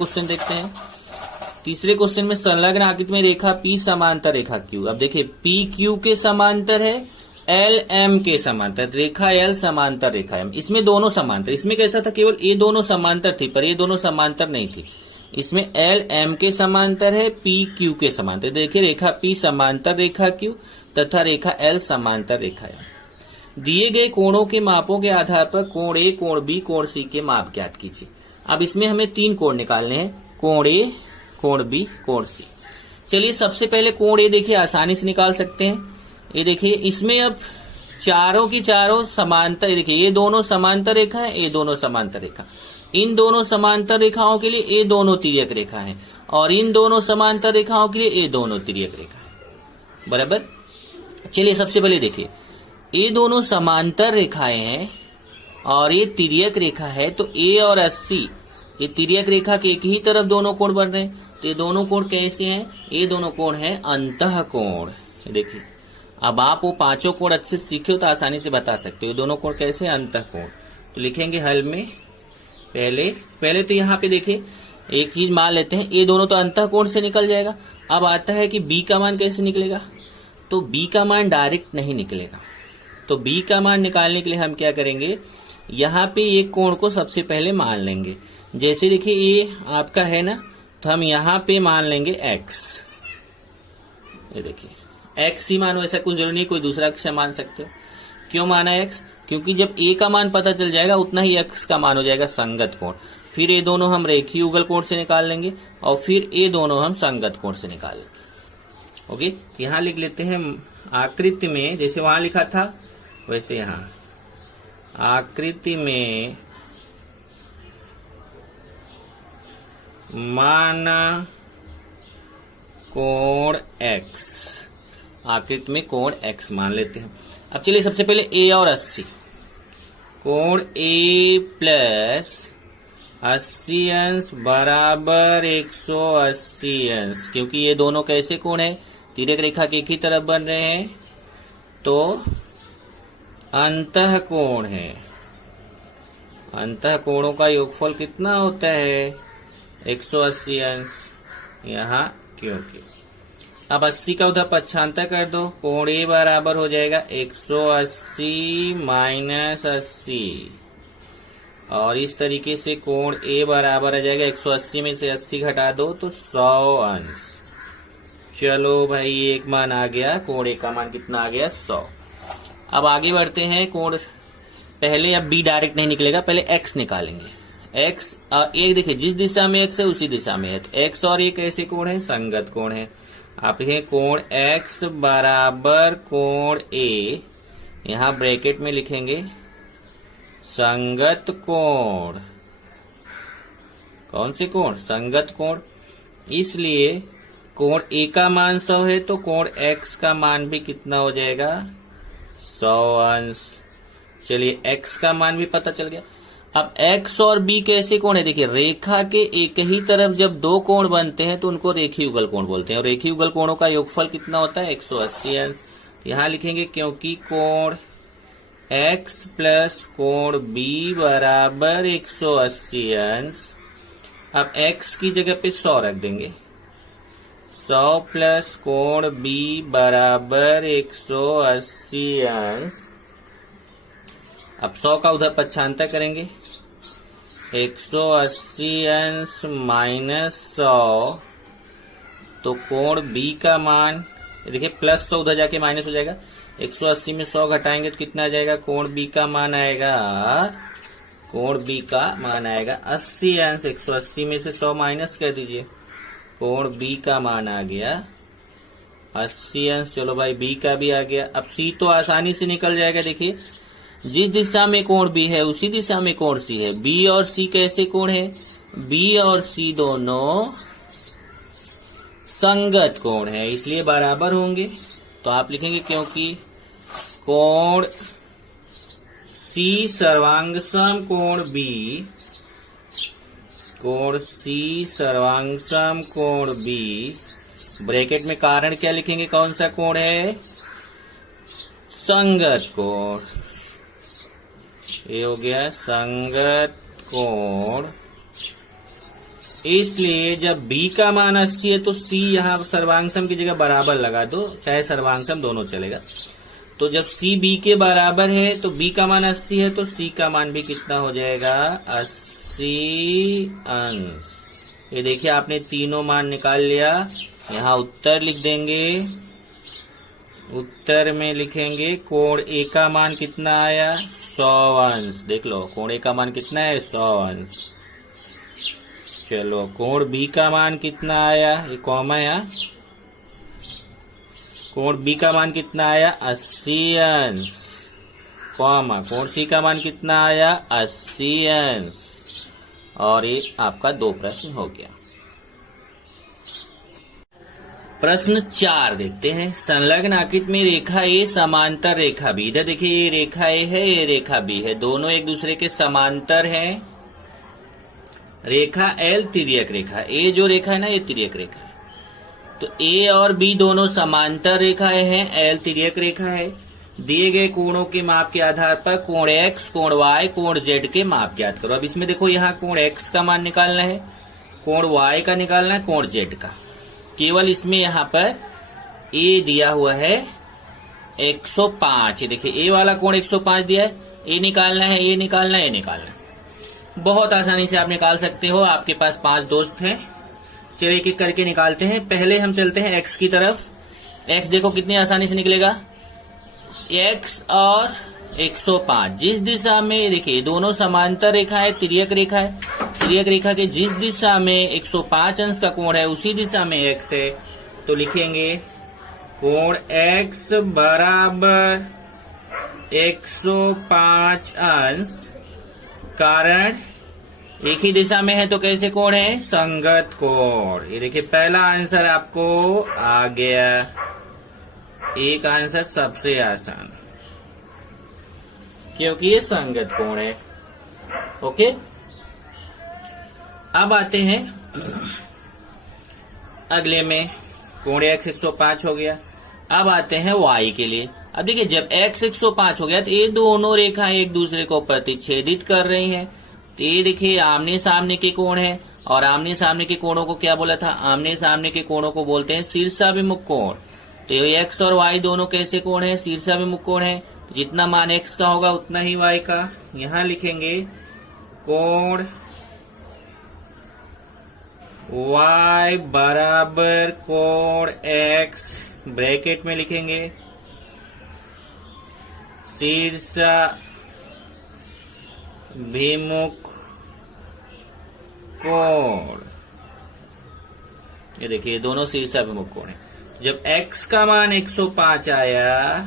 Question देखते हैं। तीसरे क्वेश्चन में संलग्न आकृति में रेखा P समांतर रेखा Q। अब देखिए P Q के समांतर है, L M के समांतर, रेखा L समांतर रेखा M। इसमें दोनों समांतर, इसमें कैसा था केवल ये दोनों समांतर थी पर ये दोनों समांतर नहीं थी। इसमें L M के समांतर है, P Q के समांतर। देखिए रेखा P समांतर रेखा Q तथा रेखा L समांतर रेखा M। दिए गए कोणों के मापों के आधार पर कोण A, कोण B, कोण C के माप ज्ञात कीजिए। अब इसमें हमें 3 कोण निकालने हैं, कोण A, कोण B, कोण C। चलिए सबसे पहले कोण A देखिए आसानी से निकाल सकते हैं। ये देखिए इसमें अब चारों की चारों समांतर, देखिए ये दोनों समांतर रेखा है, ये दोनों समांतर रेखा। इन दोनों समांतर रेखाओं के लिए ये दोनों तिर्यक रेखा है और इन दोनों समांतर रेखाओं के लिए ये दोनों तिर्यक रेखा है। बराबर। चलिए सबसे पहले देखिए ये दोनों समांतर रेखाएं हैं और ये तिर्यक रेखा है, तो A और 80 ये तिर्यक रेखा के एक ही तरफ दोनों कोण बन रहे हैं। तो ये दोनों कोण कैसे हैं? ये दोनों कोण हैं अंतः कोण। देखिए अब आप वो पांचों कोण अच्छे से सीखे हो तो आसानी से बता सकते हो। ये दोनों कोण कैसे हैं? अंतः कोण। तो लिखेंगे हल में पहले तो यहाँ पे देखिए एक चीज मान लेते हैं, ये दोनों तो अंतः कोण से निकल जाएगा। अब आता है कि B का मान कैसे निकलेगा? तो B का मान डायरेक्ट नहीं निकलेगा। तो B का मान निकालने के लिए हम क्या करेंगे, यहाँ पे एक कोण को सबसे पहले मान लेंगे। जैसे देखिए ये आपका है ना, तो हम यहाँ पे मान लेंगे x। ये देखिए x ही मानो, ऐसा कुछ जरूरी नहीं कोई दूसरा अक्षर मान सकते हो। क्यों माना x? क्योंकि जब a का मान पता चल जाएगा उतना ही x का मान हो जाएगा संगत कोण। फिर ये दोनों हम रेखीय युगल कोण से निकाल लेंगे और फिर ये दोनों हम संगत कोण से निकाल लेंगे। ओके, यहाँ लिख लेते हैं आकृति में, जैसे वहां लिखा था वैसे यहाँ आकृति में माना कोण x, आकृति में कोण x मान लेते हैं। अब चलिए सबसे पहले A और 80, कोण A प्लस 80 अंश बराबर 180 अंश। क्योंकि ये दोनों कैसे कोण है? तिर्यक रेखा के एक ही तरफ बन रहे हैं, तो अंतः कोण है। अंतः कोणों का योगफल कितना होता है? 180 अंश। यहाँ क्योंकि अब 80 का उधर पक्षांतर कर दो, कोण A बराबर हो जाएगा 180 माइनस 80 और इस तरीके से कोण A बराबर आ जाएगा 180 में से 80 घटा दो तो 100 अंश। चलो भाई एक मान आ गया, कोण A का मान कितना आ गया? 100। अब आगे बढ़ते हैं। कोण पहले अब B डायरेक्ट नहीं निकलेगा, पहले x निकालेंगे। x एक देखिए जिस दिशा में x है उसी दिशा में है, तो x और ये कैसे कोण है? संगत कोण है। आप लिखें कोण x बराबर कोण A, यहाँ ब्रैकेट में लिखेंगे संगत कोण। कौन से कोण? संगत कोण। इसलिए कोण A का मान 100 है तो कोण x का मान भी कितना हो जाएगा? 100 अंश। चलिए x का मान भी पता चल गया। अब x और b कैसे कोण है? देखिए रेखा के एक ही तरफ जब दो कोण बनते हैं तो उनको रेखीय युगल कोण बोलते हैं और रेखीय युगल कोणों का योगफल कितना होता है? 180 अंश। यहाँ लिखेंगे क्योंकि कोण x प्लस कोण b बराबर 180 अंश। अब x की जगह पे 100 रख देंगे, 100 प्लस कोण b बराबर 180 अंश। अब 100 का उधर पक्षांतर करेंगे, 180 अंश माइनस 100, तो कोण B का मान देखिए प्लस 100 उधर जाके माइनस हो जाएगा। 180 में 100 घटाएंगे तो कितना आ जाएगा? कोण B का मान आएगा, कोण B का मान आएगा 80 अंश। 180 में से 100 माइनस कर दीजिए, कोण B का मान आ गया 80 अंश। चलो भाई B का भी आ गया। अब C तो आसानी से निकल जाएगा। देखिए जिस दिशा में कोण B है उसी दिशा में कोण C है। B और C कैसे कोण है? B और C दोनों संगत कोण है, इसलिए बराबर होंगे। तो आप लिखेंगे क्योंकि कोण C सर्वांगसम कोण B, कोण C सर्वांगसम कोण B, ब्रैकेट में कारण क्या लिखेंगे? कौन सा कोण है? संगत कोण। ये हो गया संगत कोण इसलिए जब b का मान 80 है तो c यहाँ सर्वांग की जगह बराबर लगा दो, चाहे सर्वांग दोनों चलेगा। तो जब c b के बराबर है तो b का मान 80 है तो c का मान भी कितना हो जाएगा 80 अंश। ये देखिए आपने तीनों मान निकाल लिया। यहाँ उत्तर लिख देंगे। उत्तर में लिखेंगे कोण ए का मान कितना आया 100 अंश। देख लो कोण ए का मान कितना है 100 अंश। चलो कोण बी का मान कितना आया, ये कॉमा है। कोण बी का मान कितना आया 80 अंश, कॉमा। कोण सी का मान कितना आया 80 अंश। और ये आपका 2 प्रश्न हो गया। प्रश्न 4 देखते हैं। संलग्न आकृति में रेखा ए समांतर रेखा बी। इधर देखिए ये रेखा ए है, ये रेखा बी है, दोनों एक दूसरे के समांतर हैं। रेखा एल तिर्यक रेखा, ए जो रेखा है ना ये तिर्यक रेखा है। तो ए और बी दोनों समांतर रेखाएं हैं, एल तिर्यक रेखा है। दिए गए कोणों के माप के आधार पर कोण एक्स, कोण वाई, कोण जेड के माप ज्ञात करो। अब इसमें देखो यहाँ कोण एक्स का मान निकालना है, कोण वाई का निकालना है, कोण जेड का। केवल इसमें यहाँ पर ए दिया हुआ है 105। ये देखिए ए वाला कोण 105 दिया है, ए निकालना है, ये निकालना है, ये निकालना है। बहुत आसानी से आप निकाल सकते हो। आपके पास 5 दोस्त हैं। चलिए एक एक करके निकालते हैं। पहले हम चलते हैं एक्स की तरफ। एक्स देखो कितनी आसानी से निकलेगा। एक्स और 105 जिस दिशा में, देखिए दोनों समांतर रेखा है, तिर्यक रेखा है। तिर्यक रेखा के जिस दिशा में 105 अंश का कोण है उसी दिशा में एक्स है। तो लिखेंगे कोण एक्स बराबर 105 अंश। कारण एक ही दिशा में है तो कैसे कोण है, संगत कोण। ये देखिए पहला आंसर आपको आ गया। एक आंसर सबसे आसान, क्योंकि ये संगत कोण है। ओके, अब आते हैं अगले में। कोण एक्स 105 हो गया। अब आते हैं वाई के लिए। अब देखिए जब एक्स 105 हो गया तो ये दोनों रेखाएं एक दूसरे को प्रतिच्छेदित कर रही हैं। तो ये देखिए आमने सामने के कोण है, और आमने सामने के कोणों को क्या बोला था, आमने सामने के कोणों को बोलते हैं शीर्षाभिमुख कोण। तो एक्स और वाई दोनों कैसे कोण है, शीर्षाभिमुख कोण है। तो जितना मान एक्स का होगा उतना ही वाई का। यहां लिखेंगे कोण वाई बराबर कोण एक्स, ब्रैकेट में लिखेंगे शीर्षाभिमुख कोण। ये देखिए दोनों शीर्षाभिमुख कोण है। जब x का मान 105 आया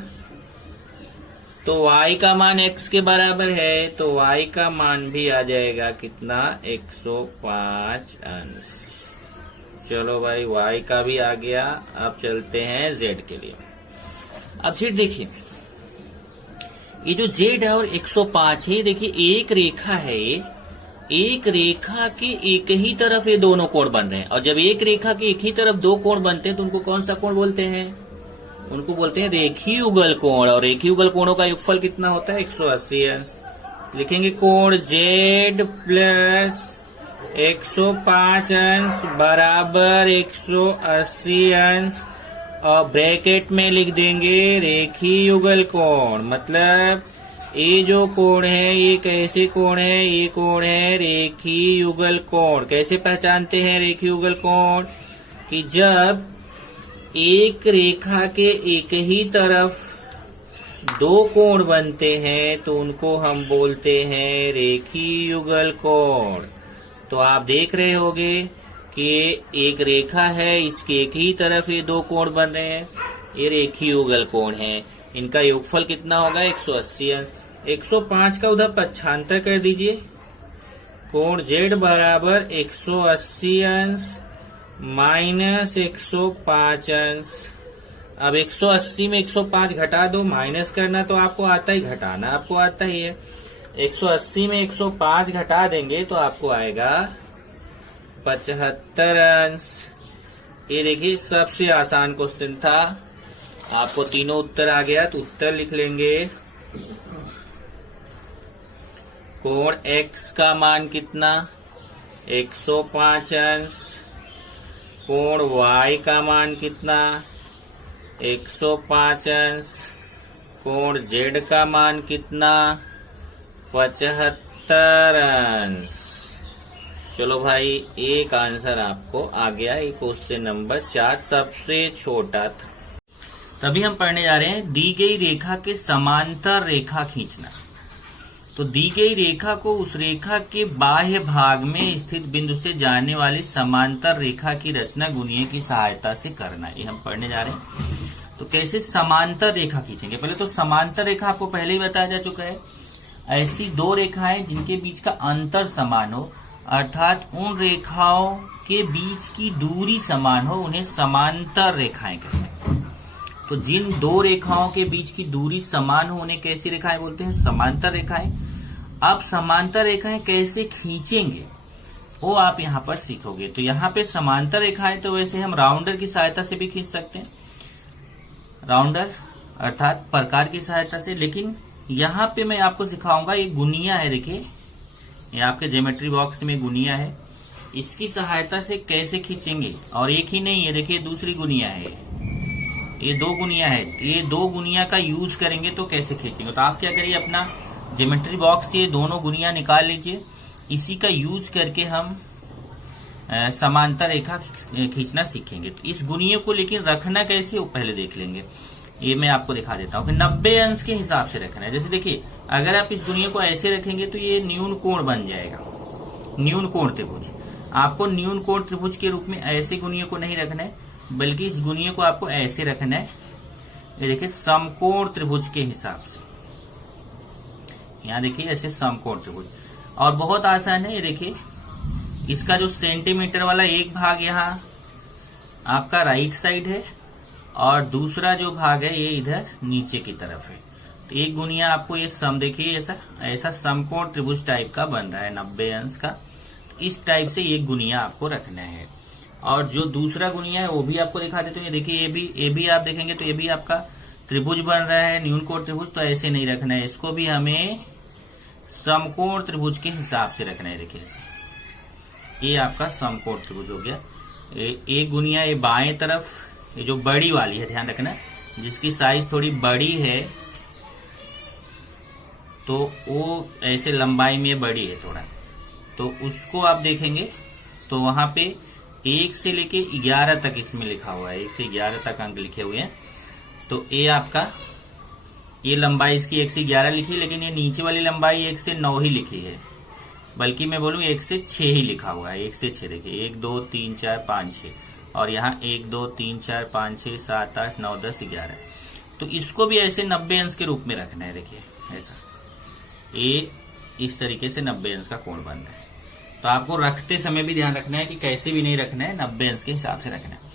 तो y का मान x के बराबर है, तो y का मान भी आ जाएगा कितना 105 अंश। चलो भाई y का भी आ गया। अब चलते हैं z के लिए। अब z देखिए, ये जो z है और 105 है, देखिए एक रेखा है, एक रेखा के एक ही तरफ ये दोनों कोण बन रहे हैं। और जब एक रेखा के एक ही तरफ 2 कोण बनते हैं तो उनको कौन सा कोण बोलते हैं, उनको बोलते हैं रेखीय युगल कोण। और रेखीय युगल कोणों का योगफल कितना होता है 180 अंश। लिखेंगे कोण जेड प्लस 105 अंश बराबर 180 अंश, और ब्रैकेट में लिख देंगे रेखीय युगल कोण। मतलब ये जो कोण है ये कैसे कोण है, ये कोण है रेखीय युगल कोण। कैसे पहचानते हैं रेखीय युगल कोण, कि जब एक रेखा के एक ही तरफ 2 कोण बनते हैं तो उनको हम बोलते हैं रेखीय युगल कोण। तो आप देख रहे होंगे कि एक रेखा है, इसके एक ही तरफ ये 2 कोण बन रहे हैं, ये रेखीय युगल कोण है। इनका योगफल कितना होगा 180 अंश। 105 का उधर पक्षांतर कर दीजिए। कोण जेड बराबर 180 अंश माइनस 105 अंश। अब 180 में 105 घटा दो, माइनस करना तो आपको आता ही, घटाना आपको आता ही है। 180 में 105 घटा देंगे तो आपको आएगा 75 अंश। ये देखिए सबसे आसान क्वेश्चन था। आपको तीनों उत्तर आ गया तो उत्तर लिख लेंगे। कोण x का मान कितना 105 अंश। कोण Y का मान कितना? 105 अंश। कोण Z का मान कितना? 75 अंश। चलो भाई, एक आंसर आपको आ गया। ये क्वेश्चन नंबर 4 सबसे छोटा था। तभी हम पढ़ने जा रहे हैं दी गई रेखा के समांतर रेखा खींचना। तो दी गई रेखा को उस रेखा के बाह्य भाग में स्थित बिंदु से जाने वाली समांतर रेखा की रचना गुणिये की सहायता से करना। ये हम पढ़ने जा रहे हैं। तो कैसे समांतर रेखा खींचेंगे? पहले तो समांतर रेखा आपको पहले ही बताया जा चुका है। ऐसी दो रेखाएं जिनके बीच का अंतर समान हो, अर्थात उन रेखाओं के बीच की दूरी समान हो, उन्हें समांतर रेखाएं कहते हैं। तो जिन दो रेखाओं के बीच की दूरी समान हो उन्हें कैसी रेखाएं बोलते हैं? समांतर रेखाएं। अब समांतर रेखाएं कैसे खींचेंगे वो आप यहाँ पर सीखोगे। तो यहाँ पे समांतर रेखाएं तो वैसे हम राउंडर की सहायता से भी खींच सकते हैं, राउंडर अर्थात प्रकार की सहायता से। लेकिन यहाँ पे मैं आपको सिखाऊंगा, ये गुनिया है। देखिए, ये आपके ज्योमेट्री बॉक्स में गुनिया है। इसकी सहायता से कैसे खींचेंगे। और एक ही नहीं है, देखिए दूसरी गुनिया है, ये दो गुनिया है। ये दो गुनिया का यूज करेंगे तो कैसे खींचेंगे। तो आप क्या करिए, अपना ज्योमेट्री बॉक्स से दोनों गुनिया निकाल लीजिए। इसी का यूज करके हम समांतर रेखा खींचना सीखेंगे। तो इस गुनिया को लेकिन रखना कैसे वो पहले देख लेंगे। ये मैं आपको दिखा देता हूँ कि 90 अंश के हिसाब से रखना है। जैसे देखिए, अगर आप इस गुनिया को ऐसे रखेंगे तो ये न्यून कोण बन जाएगा, न्यून कोण त्रिभुज। आपको न्यून कोण त्रिभुज के रूप में ऐसे गुनिया को नहीं रखना है, बल्कि इस गुनिया को आपको ऐसे रखना है। ये देखिए, समकोण त्रिभुज के हिसाब से। यहाँ देखिए ऐसे समकोण त्रिभुज। और बहुत आसान है। ये देखिए, इसका जो सेंटीमीटर वाला एक भाग यहाँ आपका राइट साइड है और दूसरा जो भाग है ये इधर नीचे की तरफ है। तो एक गुनिया आपको ये सम देखिए ऐसा समकोण त्रिभुज टाइप का बन रहा है 90 अंश का। इस टाइप से एक गुनिया आपको रखना है। और जो दूसरा गुनिया है वो भी आपको दिखा देते हैं। देखिए, ये भी आप देखेंगे तो ये भी आपका त्रिभुज बन रहा है, न्यून कोण त्रिभुज। तो ऐसे नहीं रखना है, इसको भी हमें समकोण त्रिभुज के हिसाब से रखना है। देखिए, ये आपका समकोण त्रिभुज हो गया। एक गुनिया ये बाएं तरफ, ये जो बड़ी वाली है, ध्यान रखना, जिसकी साइज थोड़ी बड़ी है तो वो ऐसे लंबाई में बड़ी है थोड़ा, तो उसको आप देखेंगे तो वहां पे 1 से लेके 11 तक इसमें लिखा हुआ है। 1 से 11 तक अंक लिखे हुए हैं। तो ये आपका, ये लंबाई इसकी 1 से 11 लिखी, लेकिन ये नीचे वाली लंबाई 1 से 9 ही लिखी है। बल्कि मैं बोलूं 1 से 6 ही लिखा हुआ है। 1 से 6 देखिए, 1 2 3 4 5 6, और यहाँ 1 2 3 4 5 6 7 8 9 10 11। तो इसको भी ऐसे 90 अंश के रूप में रखना है। देखिए ऐसा, ये इस तरीके से 90 अंश का कोण बन रहा है। तो आपको रखते समय भी ध्यान रखना है कि कैसे भी नहीं रखना है, 90 अंश के हिसाब से रखना है।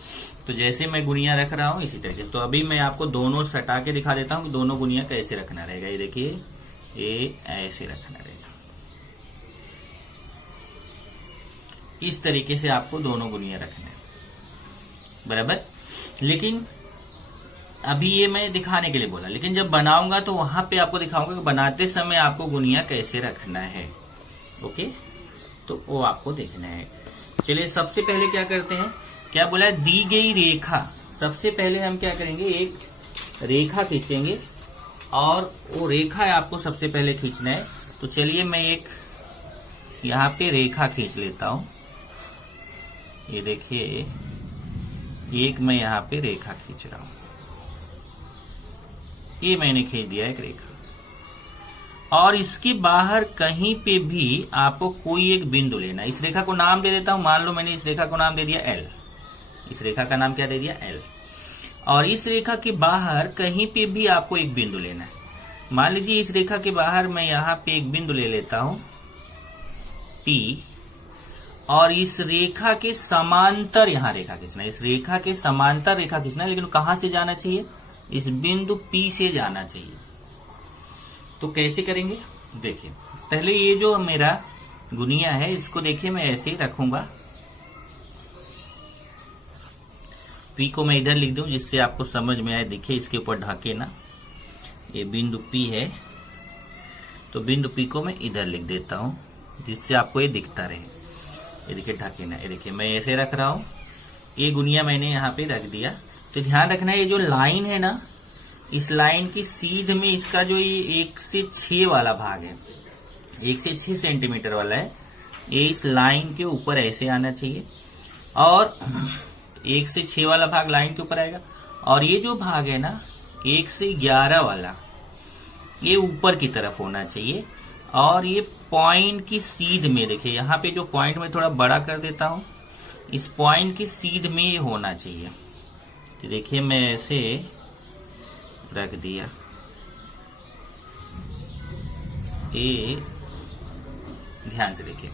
तो जैसे मैं गुनिया रख रहा हूं इसी तरीके से। तो अभी मैं आपको दोनों सटा के दिखा देता हूं कि दोनों गुनिया कैसे रखना रहेगा। ये देखिए, ये ऐसे रखना रहेगा। इस तरीके से आपको दोनों गुनिया रखना है, बराबर। लेकिन अभी ये मैं दिखाने के लिए बोला, लेकिन जब बनाऊंगा तो वहां पे आपको दिखाऊंगा कि बनाते समय आपको गुनिया कैसे रखना है। ओके, तो वो आपको देखना है। चलिए, सबसे पहले क्या करते हैं, क्या बोला है, दी गई रेखा। सबसे पहले हम क्या करेंगे, एक रेखा खींचेंगे और वो रेखा आपको सबसे पहले खींचना है। तो चलिए मैं एक यहाँ पे रेखा खींच लेता हूं। ये देखिए, एक मैं यहाँ पे रेखा खींच रहा हूं। ये मैंने खींच दिया एक रेखा। और इसके बाहर कहीं पे भी आपको कोई एक बिंदु लेना। इस रेखा को नाम दे देता हूं। मान लो मैंने इस रेखा को नाम दे दिया L। इस रेखा का नाम क्या दे दिया, L। और इस रेखा के बाहर कहीं पे भी आपको एक बिंदु लेना है। मान लीजिए इस रेखा के बाहर मैं यहाँ पे एक बिंदु ले लेता हूं P, और इस रेखा के समांतर यहाँ रेखा खींचना। इस रेखा के समांतर रेखा खींचना, लेकिन कहां से जाना चाहिए, इस बिंदु P से जाना चाहिए। तो कैसे करेंगे, देखिए पहले ये जो मेरा गुनिया है इसको देखिए मैं ऐसे ही रखूंगा। P को मैं इधर लिख दूं जिससे आपको समझ में आए। देखिए इसके ऊपर ढके ना, ये बिंदु P है, तो बिंदु P को मैं इधर लिख देता हूं जिससे आपको ये दिखता रहे। ये देखिए ढके ना, ये देखिए मैं ऐसे रख रहा हूं, ये गुनिया मैंने यहाँ पे रख दिया। तो ध्यान रखना ये जो लाइन है ना, इस लाइन की सीध में इसका जो ये 1 से 6 वाला भाग है, 1 से 6 सेंटीमीटर वाला है, ये इस लाइन के ऊपर ऐसे आना चाहिए और 1 से 6 वाला भाग लाइन के ऊपर आएगा। और ये जो भाग है ना 1 से 11 वाला, ये ऊपर की तरफ होना चाहिए। और ये पॉइंट की सीध में, देखिए यहाँ पे जो पॉइंट में थोड़ा बड़ा कर देता हूं, इस पॉइंट की सीध में ये होना चाहिए। तो देखिए मैं ऐसे रख दिया, ये ध्यान से देखिए,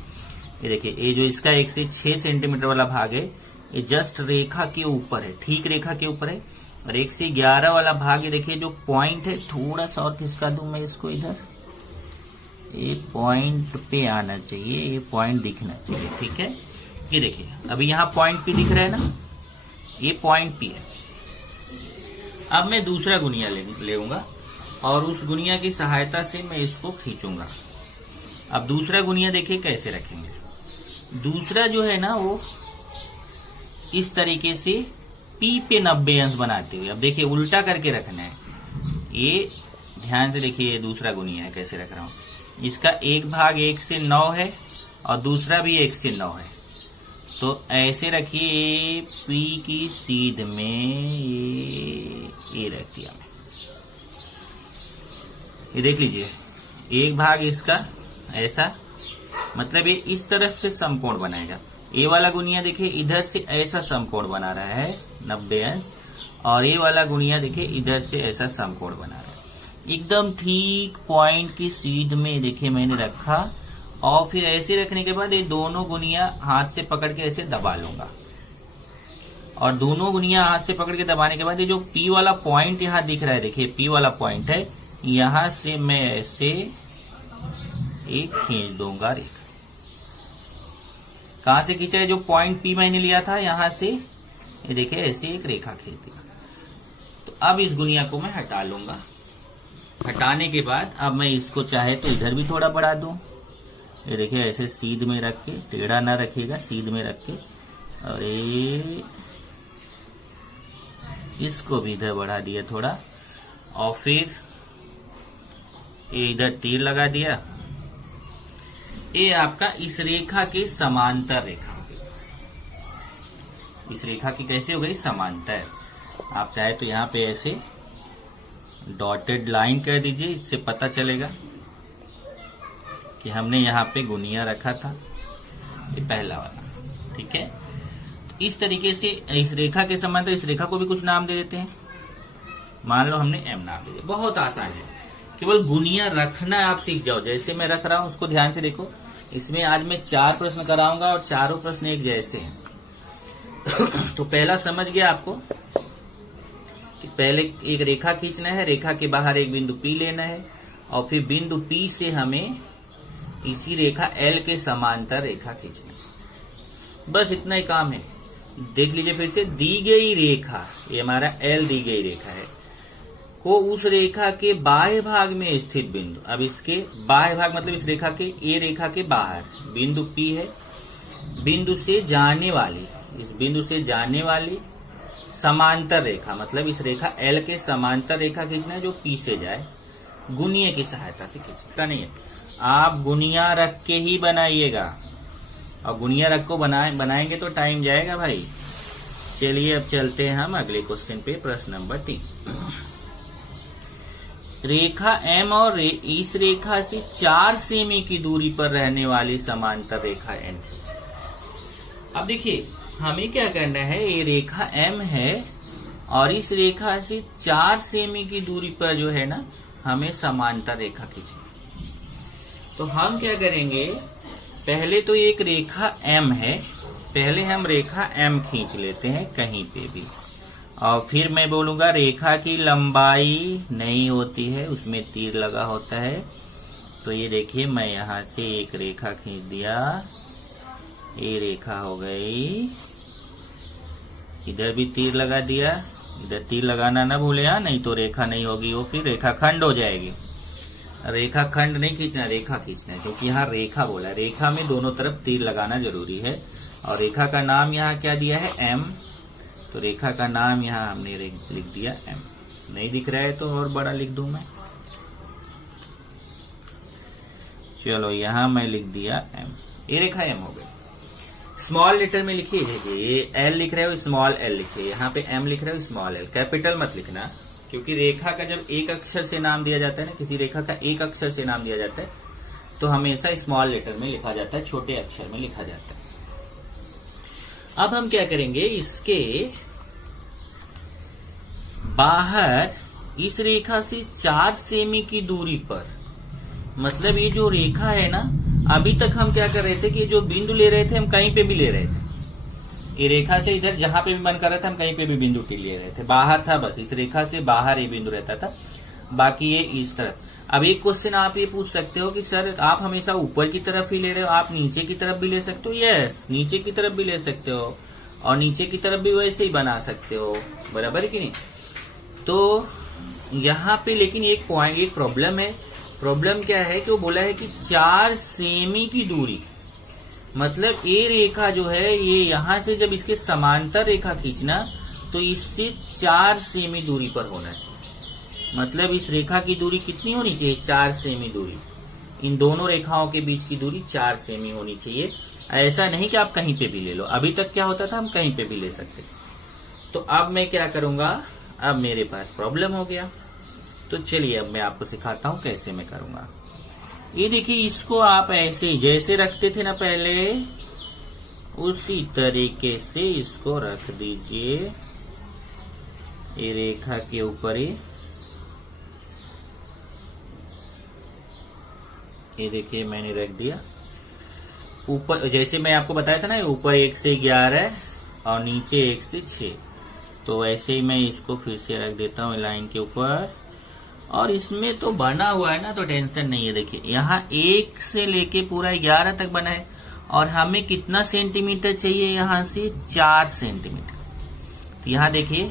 ये देखिए ये जो इसका 1 से 6 सेंटीमीटर वाला भाग है, ये जस्ट रेखा के ऊपर है, ठीक रेखा के ऊपर है। और 1 से 11 वाला भाग, ये देखिए जो पॉइंट है, थोड़ा सा और खिसका दूं मैं इसको इधर, ये पॉइंट पे आना चाहिए, ये पॉइंट दिखना चाहिए, ठीक है। ये देखिए अभी यहाँ पॉइंट पे दिख रहा है ना, ये पॉइंट पे है। अब मैं दूसरा गुनिया लेऊंगा और उस गुनिया की सहायता से मैं इसको खींचूंगा। अब दूसरा गुनिया देखिए कैसे रखेंगे। दूसरा जो है ना वो इस तरीके से P पे 90 अंश बनाते हुए, अब देखिए उल्टा करके रखना है। ये ध्यान से देखिए, ये दूसरा गुनिया है कैसे रख रहा हूं। इसका एक भाग 1 से 9 है और दूसरा भी 1 से 9 है। तो ऐसे रखिए, P की सीध में ये रख दिया मैं। ये देख लीजिए, एक भाग इसका ऐसा, मतलब ये इस तरफ से समकोण बनाएगा। ये वाला गुनिया देखिए इधर से ऐसा समकोण बना रहा है 90 अंश, और ये वाला गुनिया देखिए इधर से ऐसा समकोण बना रहा है। एकदम ठीक पॉइंट की सीध में देखिए मैंने रखा, और फिर ऐसे रखने के बाद ये दोनों गुनिया हाथ से पकड़ के ऐसे दबा लूंगा। और दोनों गुनिया हाथ से पकड़ के दबाने के बाद ये जो P वाला पॉइंट यहाँ दिख रहा है, देखिए P वाला पॉइंट है, यहां से मैं ऐसे एक खींच दूंगा रेखा। कहां से खींचा है? जो पॉइंट P मैंने लिया था यहां से, ये देखिए ऐसे एक रेखा खींच दिया। तो अब इस गुनिया को मैं हटा लूंगा। हटाने के बाद अब मैं इसको चाहे तो इधर भी थोड़ा बढ़ा दूं। ये देखिए ऐसे सीध में रख के, टेढ़ा ना रखिएगा, सीध में रख के, और इसको भी इधर बढ़ा दिया थोड़ा, और फिर ये इधर तीर लगा दिया। ये आपका इस रेखा के समांतर रेखा हो गई। इस रेखा की कैसे हो गई? समांतर। आप चाहे तो यहाँ पे ऐसे डॉटेड लाइन कर दीजिए, इससे पता चलेगा कि हमने यहाँ पे गुनिया रखा था, ये पहला वाला, ठीक है। तो इस तरीके से इस रेखा के समांतर इस रेखा को भी कुछ नाम दे देते हैं। मान लो हमने M नाम दे दिया। बहुत आसान है, केवल गुनिया रखना आप सीख जाओ। जैसे मैं रख रहा हूं उसको ध्यान से देखो। इसमें आज मैं 4 प्रश्न कराऊंगा और चारों प्रश्न एक जैसे हैं। तो पहला समझ गया आपको कि पहले एक रेखा खींचना है, रेखा के बाहर एक बिंदु P लेना है, और फिर बिंदु P से हमें इसी रेखा L के समांतर रेखा खींचना है। बस इतना ही काम है। देख लीजिए फिर से, दी गई रेखा, ये हमारा L दी गई रेखा है, को उस रेखा के बाह्य भाग में स्थित बिंदु, अब इसके बाह्य भाग मतलब इस रेखा के, ये रेखा के बाहर बिंदु P है, बिंदु से जाने वाली, इस बिंदु से जाने वाली समांतर रेखा, मतलब इस रेखा L के समांतर रेखा खींचना है जो P से जाए, गुनिया की सहायता से खींचना नहीं है। आप गुनिया रख के ही बनाइएगा, और गुनिया रख को बनाएंगे तो टाइम जाएगा भाई। चलिए अब चलते हैं हम अगले क्वेश्चन पे, प्रश्न नंबर 3। रेखा M और इस रेखा से 4 सेमी की दूरी पर रहने वाली समांतर रेखा N। अब देखिए हमें क्या करना है, ये रेखा M है और इस रेखा से 4 सेमी की दूरी पर जो है ना, हमें समांतर रेखा खींचनी। तो हम क्या करेंगे, पहले तो एक रेखा M है, पहले हम रेखा M खींच लेते हैं कहीं पे भी, और फिर मैं बोलूंगा रेखा की लंबाई नहीं होती है, उसमें तीर लगा होता है। तो ये देखिए मैं यहां से एक रेखा खींच दिया, ये रेखा हो गई, इधर भी तीर लगा दिया, इधर तीर लगाना ना भूले, नहीं तो रेखा नहीं होगी, वो फिर रेखा खंड हो जाएगी। रेखा खंड नहीं खींचना, रेखा खींचना है, क्योंकि यहाँ रेखा बोला है। रेखा में दोनों तरफ तीर लगाना जरूरी है। और रेखा का नाम यहाँ क्या दिया है, एम। तो रेखा का नाम यहाँ हमने लिख दिया एम। नहीं दिख रहा है तो और बड़ा लिख दूं मैं। चलो यहाँ मैं लिख दिया एम। ये रेखा एम हो गई। स्मॉल लेटर में लिखिए, ये एल लिख रहे हो स्मॉल एल लिखिए, यहाँ पे एम लिख रहे हो स्मॉल एल। कैपिटल मत लिखना, क्योंकि रेखा का जब एक अक्षर से नाम दिया जाता है ना, किसी रेखा का एक अक्षर से नाम दिया जाता है तो हमेशा स्मॉल लेटर में लिखा जाता है, छोटे अक्षर में लिखा जाता है। अब हम क्या करेंगे, इसके बाहर इस रेखा से 4 सेमी की दूरी पर, मतलब ये जो रेखा है ना, अभी तक हम क्या कर रहे थे कि जो बिंदु ले रहे थे हम कहीं पे भी ले रहे थे। ये रेखा से इधर जहां पे भी मन कर रहा था हम कहीं पे भी बिंदु ले रहे थे, बाहर था, बस इस रेखा से बाहर ये बिंदु रहता था, बाकी ये इस तरफ। अब एक क्वेश्चन आप ये पूछ सकते हो कि सर आप हमेशा ऊपर की तरफ ही ले रहे हो, आप नीचे की तरफ भी ले सकते हो। यस, नीचे की तरफ भी ले सकते हो और नीचे की तरफ भी वैसे ही बना सकते हो, बराबर है कि नहीं। तो यहाँ पे लेकिन एक पॉइंट, एक प्रॉब्लम है। प्रॉब्लम क्या है कि वो बोला है कि 4 सेमी की दूरी, मतलब ये रेखा जो है ये यहाँ से जब इसके समांतर रेखा खींचना तो इससे 4 सेमी दूरी पर होना चाहिए। मतलब इस रेखा की दूरी कितनी होनी चाहिए, 4 सेमी दूरी। इन दोनों रेखाओं के बीच की दूरी 4 सेमी होनी चाहिए। ऐसा नहीं कि आप कहीं पे भी ले लो, अभी तक क्या होता था हम कहीं पे भी ले सकते। तो अब मैं क्या करूंगा, अब मेरे पास प्रॉब्लम हो गया। तो चलिए अब मैं आपको सिखाता हूं कैसे मैं करूंगा। ये देखिए, इसको आप ऐसे जैसे रखते थे ना पहले, उसी तरीके से इसको रख दीजिए ये रेखा के ऊपर ही। ये देखिए मैंने रख दिया ऊपर, जैसे मैं आपको बताया था ना, ऊपर 1 से 11 और नीचे 1 से 6। तो ऐसे ही मैं इसको फिर से रख देता हूँ लाइन के ऊपर। और इसमें तो बना हुआ है ना, तो टेंशन नहीं है। देखिए यहाँ 1 से लेके पूरा 11 तक बना है और हमें कितना सेंटीमीटर चाहिए, यहाँ से 4 सेंटीमीटर। तो यहाँ देखिए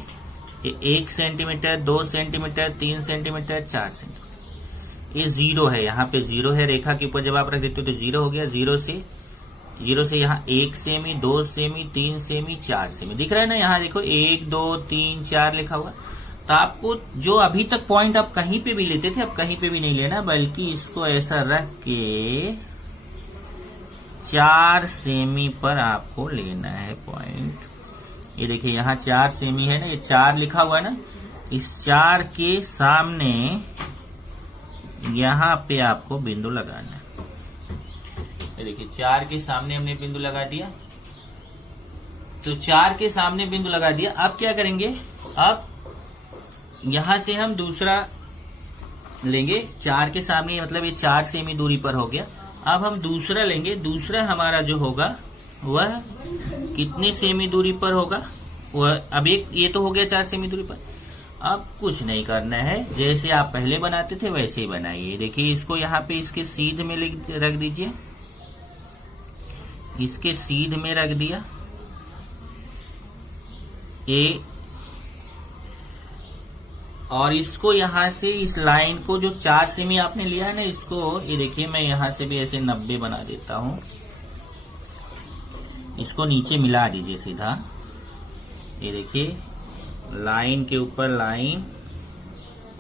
1 सेंटीमीटर, 2 सेंटीमीटर, 3 सेंटीमीटर, 4 सेंटीमीटर। ये 0 है, यहाँ पे 0 है रेखा के ऊपर। जब आप रख देते हो तो 0 हो गया। 0 से यहाँ 1 सेमी, 2 सेमी, 3 सेमी, 4 सेमी दिख रहा है ना। यहाँ देखो 1, 2, 3, 4 लिखा हुआ। तो आपको जो अभी तक पॉइंट आप कहीं पे भी लेते थे, अब कहीं पे भी नहीं लेना, बल्कि इसको ऐसा रख के 4 सेमी पर आपको लेना है पॉइंट। ये देखिए यहाँ 4 सेमी है ना, ये 4 लिखा हुआ है ना, इस 4 के सामने यहाँ पे आपको बिंदु लगाना है। ये देखिए 4 के सामने हमने बिंदु लगा दिया। तो 4 के सामने बिंदु लगा दिया। अब क्या करेंगे, अब यहां से हम दूसरा लेंगे 4 के सामने, मतलब ये 4 सेमी दूरी पर हो गया। अब हम दूसरा लेंगे। दूसरा हमारा जो होगा वह कितने सेमी दूरी पर होगा, वह अब एक ये तो हो गया 4 सेमी दूरी पर। अब कुछ नहीं करना है, जैसे आप पहले बनाते थे वैसे ही बनाइए। देखिए इसको यहाँ पे इसके सीध में रख दीजिए, इसके सीध में रख दिया ये, और इसको यहाँ से इस लाइन को जो 4 सेमी आपने लिया है ना, इसको ये देखिए मैं यहाँ से भी ऐसे 90 बना देता हूँ। इसको नीचे मिला दीजिए सीधा। ये देखिए लाइन के ऊपर लाइन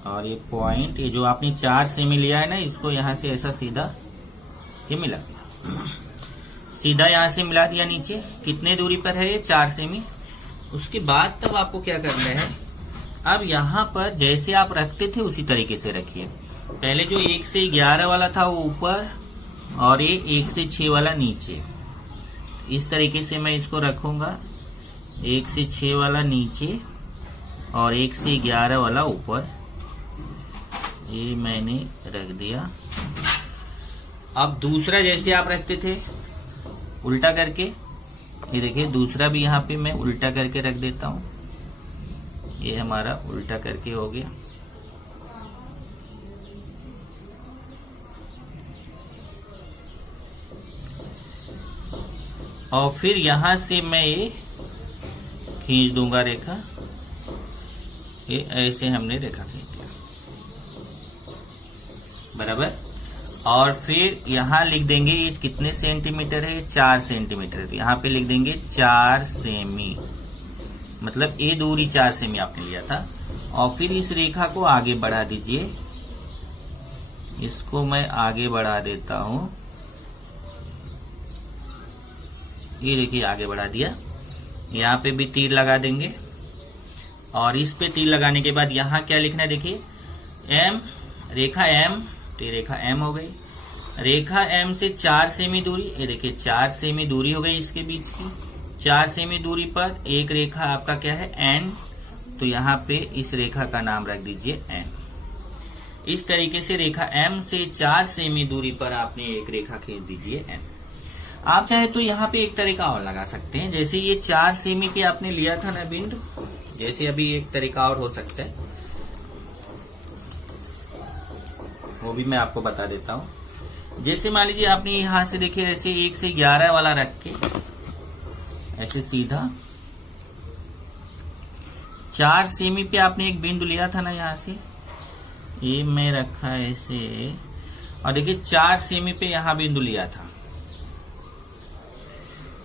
और ये पॉइंट, ये जो आपने 4 सेमी लिया है ना, इसको यहाँ से ऐसा सीधा ये मिला दिया। सीधा यहाँ से मिला दिया नीचे। कितने दूरी पर है ये, 4 सेमी। उसके बाद तब आपको क्या करना है, अब यहाँ पर जैसे आप रखते थे उसी तरीके से रखिए। पहले जो 1 से 11 वाला था वो ऊपर और ये 1 से 6 वाला नीचे। इस तरीके से मैं इसको रखूंगा, 1 से 6 वाला नीचे और 1 से 11 वाला ऊपर। ये मैंने रख दिया। अब दूसरा जैसे आप रखते थे उल्टा करके, ये देखिए दूसरा भी यहाँ पे मैं उल्टा करके रख देता हूँ। ये हमारा उल्टा करके हो गया। और फिर यहां से मैं ये खींच दूंगा रेखा। ये ऐसे हमने रेखा खींच दिया। बराबर। और फिर यहाँ लिख देंगे ये कितने सेंटीमीटर है, 4 सेंटीमीटर। तो यहाँ पे लिख देंगे 4 सेमी, मतलब ये दूरी 4 सेमी आपने लिया था। और फिर इस रेखा को आगे बढ़ा दीजिए, इसको मैं आगे बढ़ा देता हूं। ये देखिए आगे बढ़ा दिया। यहाँ पे भी तीर लगा देंगे और इस पे तीर लगाने के बाद यहाँ क्या लिखना है, देखिए एम, रेखा एम, तो ये रेखा एम हो गई। रेखा एम से 4 सेमी दूरी, ये देखिए 4 सेमी दूरी हो गई इसके बीच की। 4 सेमी दूरी पर एक रेखा आपका क्या है, एन, तो यहाँ पे इस रेखा का नाम रख दीजिए एन। इस तरीके से रेखा एम से 4 सेमी दूरी पर आपने एक रेखा खींच दीजिए एन। आप चाहे तो यहाँ पे एक तरीका और लगा सकते हैं, जैसे ये 4 सेमी पे आपने लिया था ना बिंदु, जैसे अभी एक तरीका और हो सकता है, वो भी मैं आपको बता देता हूँ। जैसे मान लीजिए आपने यहाँ से देखिए ऐसे 1 से 11 वाला रख के ऐसे सीधा 4 सेमी पे आपने एक बिंदु लिया था ना, यहाँ से ये मैं रखा ऐसे, और देखिए 4 सेमी पे यहाँ बिंदु लिया था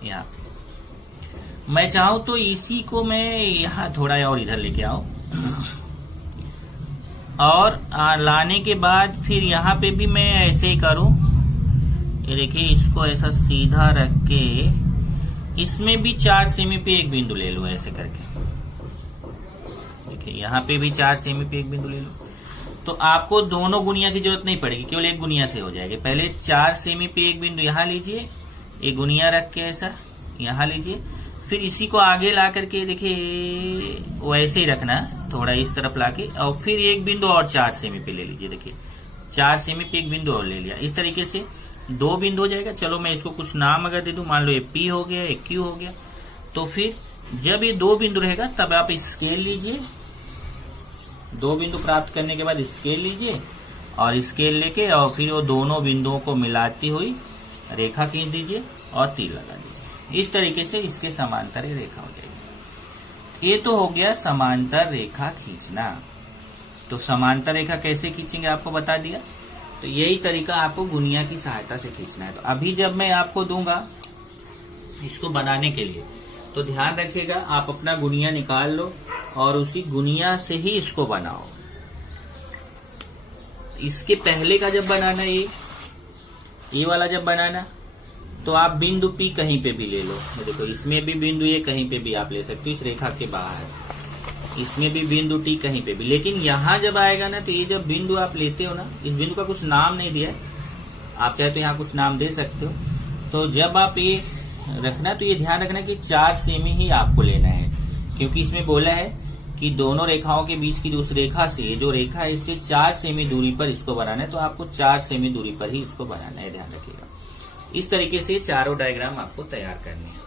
यहाँ पे। मैं चाहूं तो इसी को मैं यहाँ थोड़ा और इधर लेके आऊं और लाने के बाद फिर यहाँ पे भी मैं ऐसे ही करूं। ये देखिए इसको ऐसा सीधा रख के इसमें भी 4 सेमी पे एक बिंदु ले लूं ऐसे करके। देखिए यहाँ पे भी 4 सेमी पे एक बिंदु ले लूं, तो आपको दोनों गुनिया की जरूरत नहीं पड़ेगी, केवल एक गुनिया से हो जाएगी। पहले 4 सेमी पे एक बिंदु यहाँ लीजिए, एक गुनिया रख के ऐसा यहाँ लीजिए, फिर इसी को आगे ला करके देखिए वैसे ही रखना, थोड़ा इस तरफ लाके, और फिर एक बिंदु और 4 सेमी पे ले लीजिए। देखिए 4 सेमी पे एक बिंदु और ले लिया। इस तरीके से 2 बिंदु हो जाएगा। चलो मैं इसको कुछ नाम अगर दे दूं, मान लो ये पी हो गया, एक क्यू हो गया। तो फिर जब ये 2 बिंदु रहेगा तब आप स्केल लीजिए, 2 बिंदु प्राप्त करने के बाद स्केल लीजिए और स्केल लेके और फिर वो दोनों बिंदुओं को मिलाती हुई रेखा खींच दीजिए और तीर लगा दीजिए। इस तरीके से इसके समांतर रेखा हो जाएगी। ये तो हो गया समांतर रेखा खींचना। तो समांतर रेखा कैसे खींचेंगे आपको बता दिया। तो यही तरीका आपको गुनिया की सहायता से खींचना है। तो अभी जब मैं आपको दूंगा इसको बनाने के लिए, तो ध्यान रखिएगा आप अपना गुनिया निकाल लो और उसी गुनिया से ही इसको बनाओ। इसके पहले का जब बनाना, ये वाला जब बनाना, तो आप बिंदु पी कहीं पे भी ले लो। देखो इसमें भी बिंदु ये कहीं पे भी आप ले सकते हो, इस रेखा के बाहर। इसमें भी बिंदु टी कहीं पे भी। लेकिन यहाँ जब आएगा ना, तो ये जब बिंदु आप लेते हो ना, इस बिंदु का कुछ नाम नहीं दिया है, आप चाहे तो यहाँ कुछ नाम दे सकते हो। तो जब आप ये रखना, तो ये ध्यान रखना कि 4 सेमी ही आपको लेना है, क्योंकि इसमें बोला है कि दोनों रेखाओं के बीच की उस रेखा से, जो रेखा है इससे 4 सेमी दूरी पर इसको बनाना है। तो आपको 4 सेमी दूरी पर ही इसको बनाना है, ध्यान रखिएगा। इस तरीके से चारों डायग्राम आपको तैयार करने हैं।